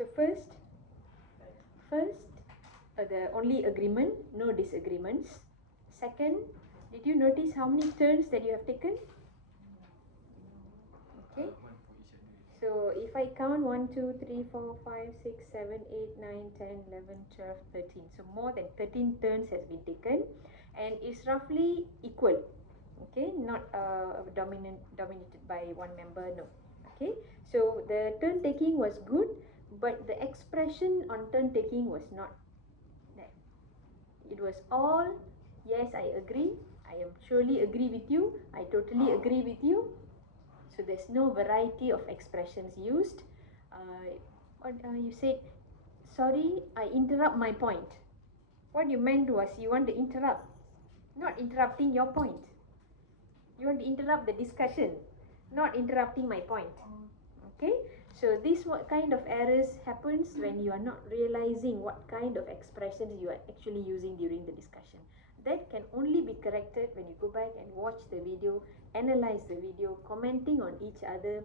So first, the only agreement, no disagreements. Second, did you notice how many turns that you have taken? Okay. So if I count 1, 2, 3, 4, 5, 6, 7, 8, 9, 10, 11, 12, 13. So more than 13 turns has been taken, and it's roughly equal. Okay, not dominated by one member. No. Okay. So the turn taking was good, but the expression on turn taking was not that. It was all yes, I agree. I am surely agree with you. I totally agree with you. So there's no variety of expressions used. You said, sorry, I interrupt my point. What you meant was you want to interrupt, not interrupting your point. You want to interrupt the discussion, not interrupting my point. Okay, so this what kind of errors happens when you are not realizing what kind of expressions you are actually using during the discussion. That can only be corrected when you go back and watch the video, analyze the video, commenting on each other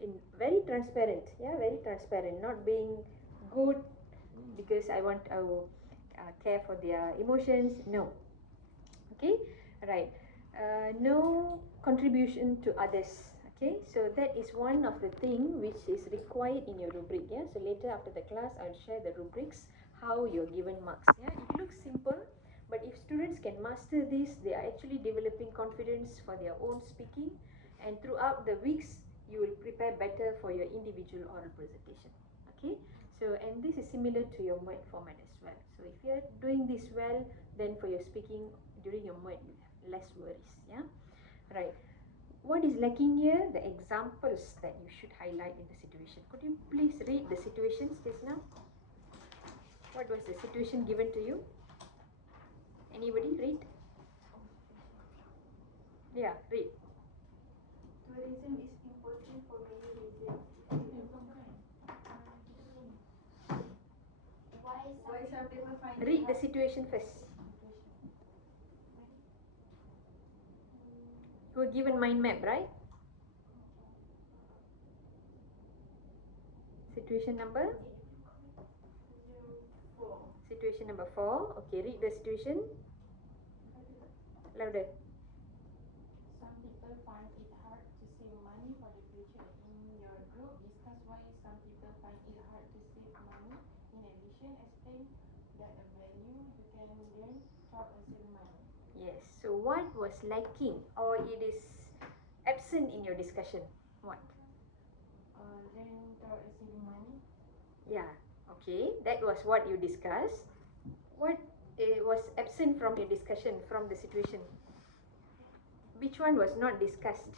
in very transparent, very transparent, not being good because I want to care for their emotions. No. Okay, right. No contribution to others. Okay, so that is one of the thing which is required in your rubric. Yeah, so later after the class I'll share the rubrics, how you're given marks. Yeah, it looks simple, but if students can master this, they are actually developing confidence for their own speaking, and throughout the weeks you will prepare better for your individual oral presentation. Okay, so and this is similar to your MED format as well. So if you are doing this well, then for your speaking during your MED you have less worries. Yeah, right. What is lacking here? The examples that you should highlight in the situation. Could you please read the situations just now? What was the situation given to you? Anybody read? Yeah, read. Tourism is important for many reasons. Why some people find Read the situation first. You were given mind map, right? Situation number? 4. Situation number 4. Okay, read the situation. Louder. Some people find it hard to save money for the future. In your group, discuss why some people find it hard to save money. In addition, explain that a value you can learn through saving money. Yes. So what was lacking or it is absent in your discussion? What? Learn through saving money. Yeah. Okay. That was what you discussed. What was absent from your discussion, from the situation? Which one was not discussed?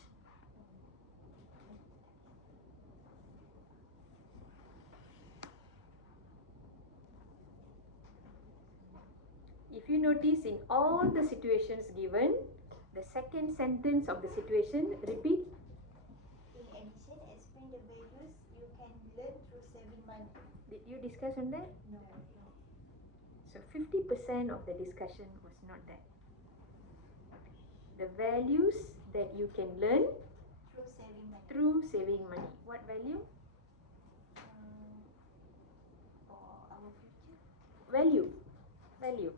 If you notice in all the situations given, the second sentence of the situation, repeat. In addition, explain the values you can learn through saving money. Did you discuss on that? No. So 50% of the discussion was not that. The values that you can learn Through saving money. through saving money. What value? For our future. Value. Value.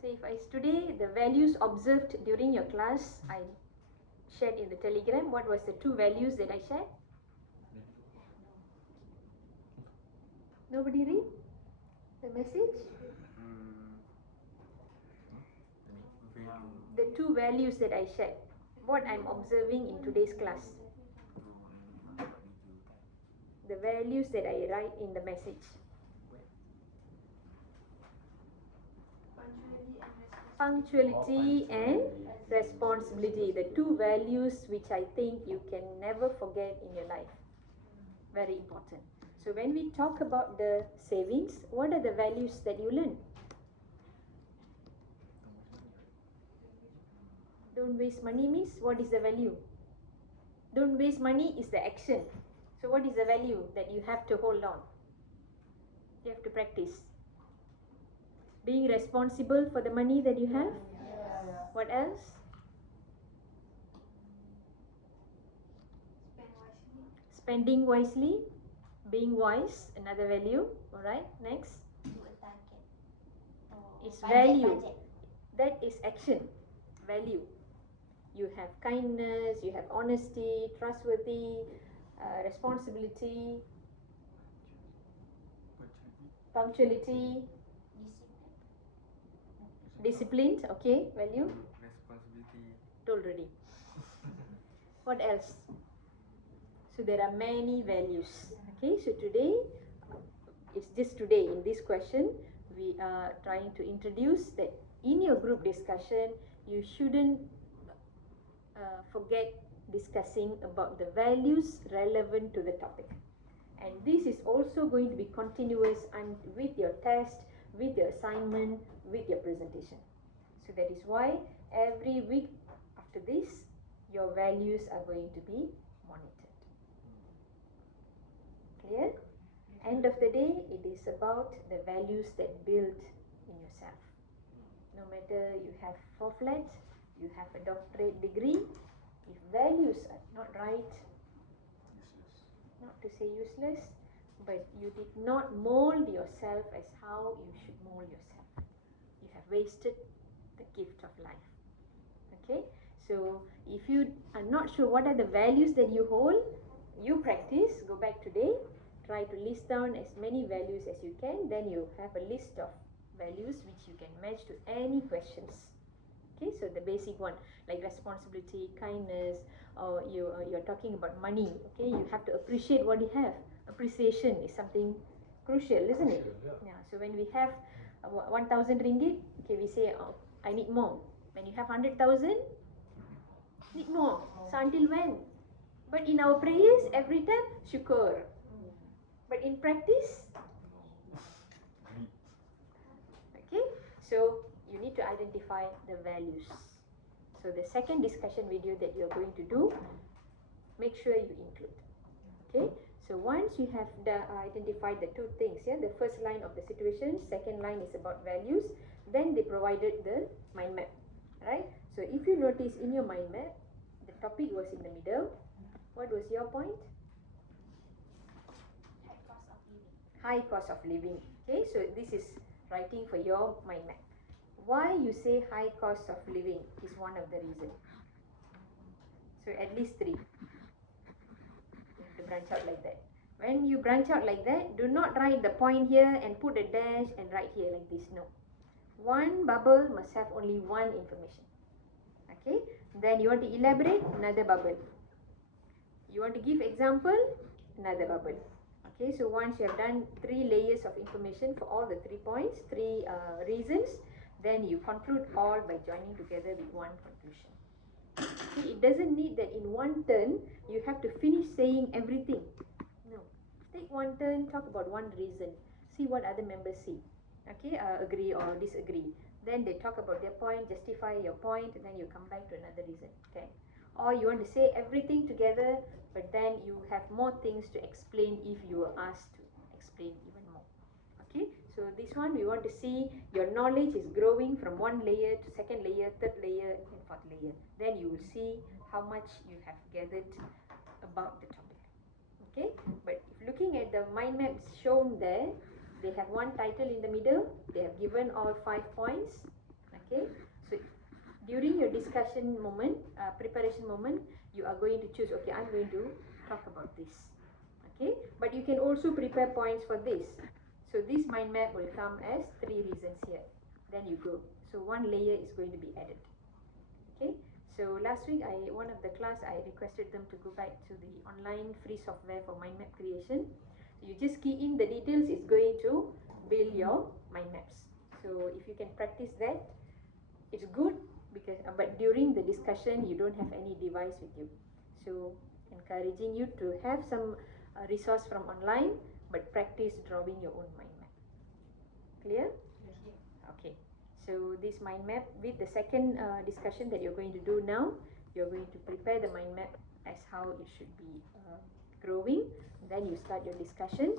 So if today the values observed during your class, I shared in the telegram. What was the 2 values that I shared? Nobody read the message? The 2 values that I shared. What I'm observing in today's class. The values that I write in the message. Punctuality and responsibility. The 2 values which I think you can never forget in your life. Very important. So when we talk about the savings, what are the values that you learn? Don't waste money means what is the value? Don't waste money is the action. So what is the value that you have to hold on? You have to practice. Being responsible for the money that you have. Yes. What else? spending wisely, being wise, another value. All right, next. Do a target. It's Budget, value. budget. That is action, value. You have kindness, you have honesty, trustworthy, responsibility, punctuality, disciplined. Okay, value. Responsibility. Told already. What else? So there are many values. Okay, so today, it's just today in this question, we are trying to introduce that in your group discussion, you shouldn't forget discussing about the values relevant to the topic. And this is also going to be continuous and with your test, with your assignment, with your presentation. So that is why every week after this, your values are going to be monitored. Clear? End of the day, it is about the values that build in yourself. No matter you have 4 flat, you have a doctorate degree, if values are not right, not to say useless, but you did not mold yourself as how you should mold yourself, you have wasted the gift of life. Okay, so if you are not sure what are the values that you hold, you practice, go back today, try to list down as many values as you can, then you have a list of values which you can match to any questions. Okay, so the basic one like responsibility, kindness, or you're talking about money. Okay, you have to appreciate what you have. Appreciation is something crucial, isn't it? Yeah. So when we have 1,000 ringgit, okay, we say, oh, I need more. When you have 100,000, need more. So until when? But in our prayers, every time, syukur. But in practice, okay, so you need to identify the values. So the second discussion video that you're going to do, make sure you include. Okay, so once you have identified the 2 things, yeah, the first line of the situation, second line is about values, then they provided the mind map, right? So if you notice in your mind map, the topic was in the middle. What was your point? High cost of living. Okay, so this is writing for your mind map. Why you say high cost of living is one of the reasons. So at least 3. You have to branch out like that. When you branch out like that, do not write the point here and put a dash and write here like this. No. One bubble must have only one information. Okay. Then you want to elaborate, another bubble. You want to give example, another bubble. Okay, so once you have done 3 layers of information for all the 3 points, 3 reasons, then you conclude all by joining together with one conclusion. Okay, it doesn't need that in one turn you have to finish saying everything. No, take one turn, talk about one reason, see what other members see. Okay, agree or disagree. Then they talk about their point, justify your point, and then you come back to another reason. Okay. Or you want to say everything together, but then you have more things to explain if you are asked to explain even more. Okay, so this one we want to see your knowledge is growing from 1 layer to 2nd layer, 3rd layer, and 4th layer. Then you will see how much you have gathered about the topic. Okay, but if looking at the mind maps shown there, they have one title in the middle, they have given all 5 points. Okay, so during your discussion moment, preparation moment, you are going to choose, okay, I'm going to talk about this. Okay, but you can also prepare points for this. So this mind map will come as 3 reasons here. Then you go. So 1 layer is going to be added. Okay, so last week, one of the class, I requested them to go back to the online free software for mind map creation. So you just key in the details, it's going to build your mind maps. So if you can practice that, it's good. Because but during the discussion you don't have any device with you, so encouraging you to have some resource from online, but practice drawing your own mind map. Clear? Okay, so this mind map with the second discussion that you're going to do now, you're going to prepare the mind map as how it should be growing. Then you start your discussion.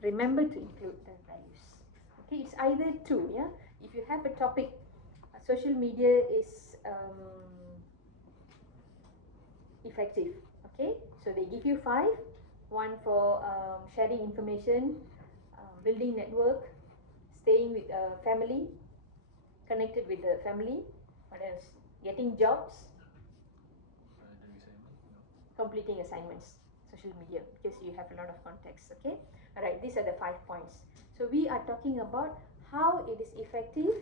Remember to include the values. Okay, it's either 2, yeah. If you have a topic, social media is effective. Okay, so they give you 5, one for sharing information, building network, staying with family, connected with the family, what else? Getting jobs, Doing assignment, no. completing assignments, social media, because you have a lot of contacts. Okay, alright, these are the 5 points. So we are talking about how it is effective,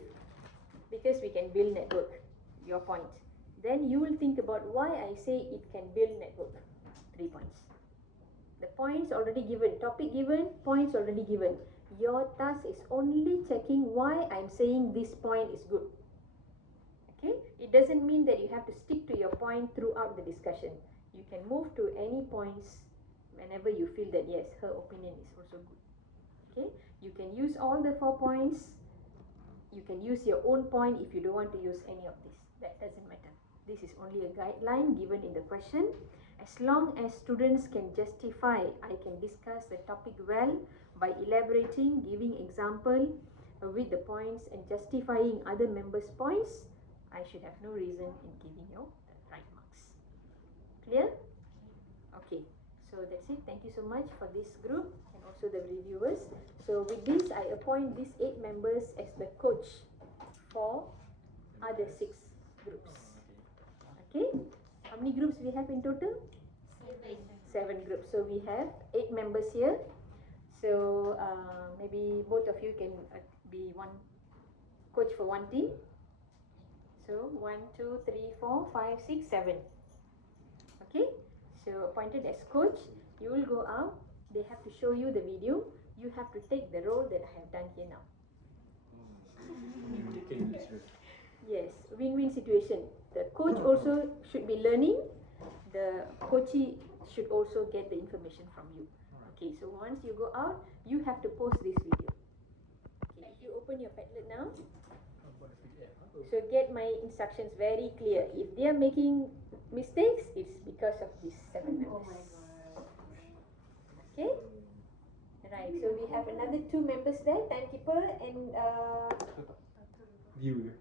because we can build network, your point. Then you will think about why I say it can build network. 3 points. The points already given, topic given, points already given. Your task is only checking why I'm saying this point is good. Okay, it doesn't mean that you have to stick to your point throughout the discussion. You can move to any points whenever you feel that yes, her opinion is also good. Okay, you can use all the 4 points. You can use your own point if you don't want to use any of this. That doesn't matter. This is only a guideline given in the question. As long as students can justify, I can discuss the topic well by elaborating, giving example with the points and justifying other members' points, I should have no reason in giving you the right marks. Clear? Okay, so that's it. Thank you so much for this group and also the reviewers. So with this, I appoint these 8 members as the coach for other 6 groups. Okay, how many groups we have in total? 7 groups. So we have 8 members here. So maybe both of you can be one coach for one team. So 1, 2, 3, 4, 5, 6, 7. Okay, so appointed as coach. You will go out. They have to show you the video. You have to take the role that I have done here now. Yes, win-win situation. The coach also should be learning. The coachee should also get the information from you. Okay, so once you go out, you have to post this video. Okay, you open your Padlet now. So get my instructions very clear. If they are making mistakes, it's because of these 7 members. Okay? Right, so we have another 2 members there, timekeeper and Viewer.